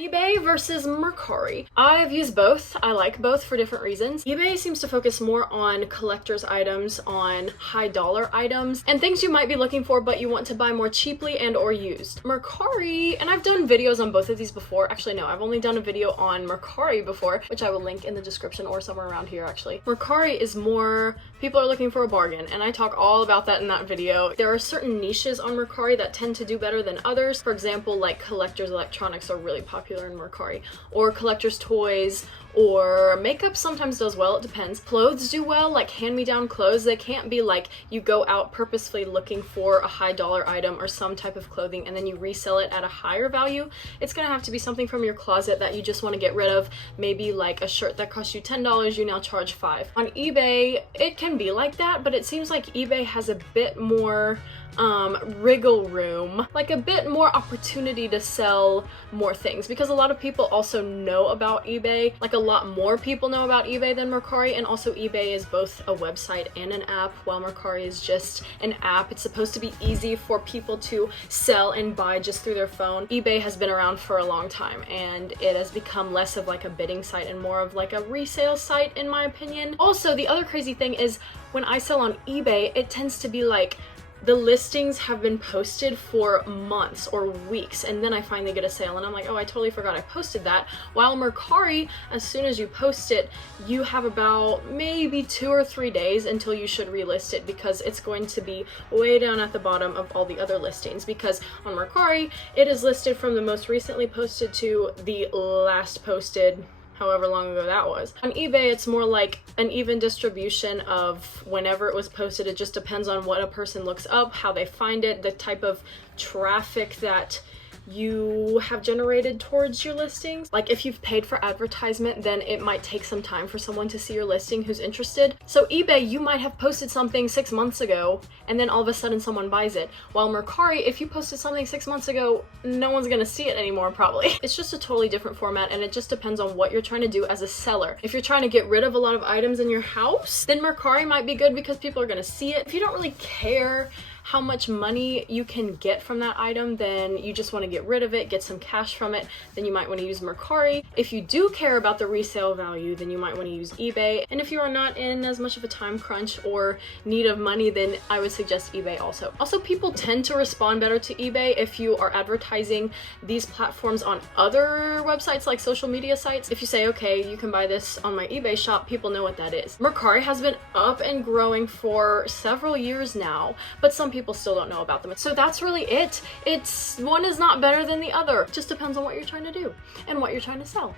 eBay versus Mercari. I've used both. I like both for different reasons. eBay seems to focus more on collector's items, on high dollar items, and things you might be looking for but you want to buy more cheaply and or used. Mercari, and I've done videos on both of these before. Actually, no, I've only done a video on Mercari before, which I will link in the description or somewhere around here actually. Mercari is more, people are looking for a bargain, and I talk all about that in that video. There are certain niches on Mercari that tend to do better than others. For example, like collector's electronics are really popular in Mercari, or collector's toys, or makeup sometimes does well, it depends. Clothes do well, like hand-me-down clothes. They can't be like you go out purposefully looking for a high dollar item or some type of clothing and then you resell it at a higher value. It's gonna have to be something from your closet that you just want to get rid of. Maybe like a shirt that cost you $10, you now charge $5. On eBay, it can be like that, but it seems like eBay has a bit more wriggle room, like a bit more opportunity to sell more things, because a lot of people also know about eBay. Like a lot more people know about eBay than Mercari, and also eBay is both a website and an app, while Mercari is just an app. It's supposed to be easy for people to sell and buy just through their phone. eBay has been around for a long time, and it has become less of like a bidding site and more of like a resale site, in my opinion. Also, the other crazy thing is when I sell on eBay, it tends to be like the listings have been posted for months or weeks, and then I finally get a sale and I'm like, oh, I totally forgot I posted that. While Mercari, as soon as you post it, you have about maybe 2 or 3 days until you should relist it, because it's going to be way down at the bottom of all the other listings, because on Mercari it is listed from the most recently posted to the last posted, however long ago that was. On eBay, it's more like an even distribution of whenever it was posted. It just depends on what a person looks up, how they find it, the type of traffic that you have generated towards your listings. Like if you've paid for advertisement, then it might take some time for someone to see your listing who's interested. So eBay, you might have posted something 6 months ago and then all of a sudden someone buys it. While Mercari, if you posted something 6 months ago, no one's gonna see it anymore probably. It's just a totally different format, and it just depends on what you're trying to do as a seller. If you're trying to get rid of a lot of items in your house, then Mercari might be good because people are gonna see it. If you don't really care how much money you can get from that item, then you just want to get rid of it, get some cash from it, then you might want to use Mercari. If you do care about the resale value, then you might want to use eBay. And if you are not in as much of a time crunch or need of money, then I would suggest eBay also. Also, people tend to respond better to eBay if you are advertising these platforms on other websites like social media sites. If you say, okay, you can buy this on my eBay shop, people know what that is. Mercari has been up and growing for several years now, but some people still don't know about them. So that's really it. It's one is not better than the other. It just depends on what you're trying to do and what you're trying to sell.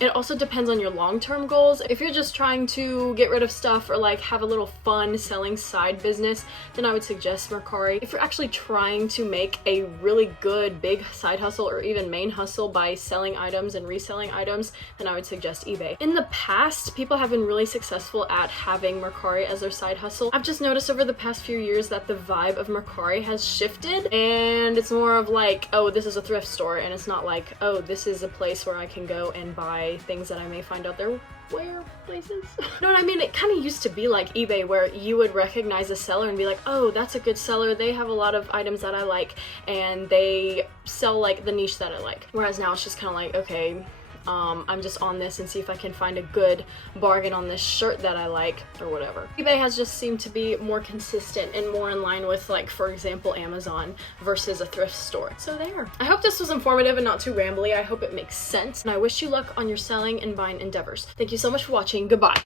It also depends on your long-term goals. If you're just trying to get rid of stuff or like have a little fun selling side business, then I would suggest Mercari. If you're actually trying to make a really good big side hustle or even main hustle by selling items and reselling items, then I would suggest eBay. In the past, people have been really successful at having Mercari as their side hustle. I've just noticed over the past few years that the vibe of Mercari has shifted, and it's more of like, oh, this is a thrift store, and it's not like, oh, this is a place where I can go and buy things that I may find out there where places. You know what I mean? It kind of used to be like eBay, where you would recognize a seller and be like, oh, that's a good seller. They have a lot of items that I like, and they sell like the niche that I like. Whereas now it's just kind of like, okay, I'm just on this and see if I can find a good bargain on this shirt that I like or whatever. eBay has just seemed to be more consistent and more in line with, like, for example, Amazon versus a thrift store. So there. I hope this was informative and not too rambly. I hope it makes sense, and I wish you luck on your selling and buying endeavors. Thank you so much for watching. Goodbye.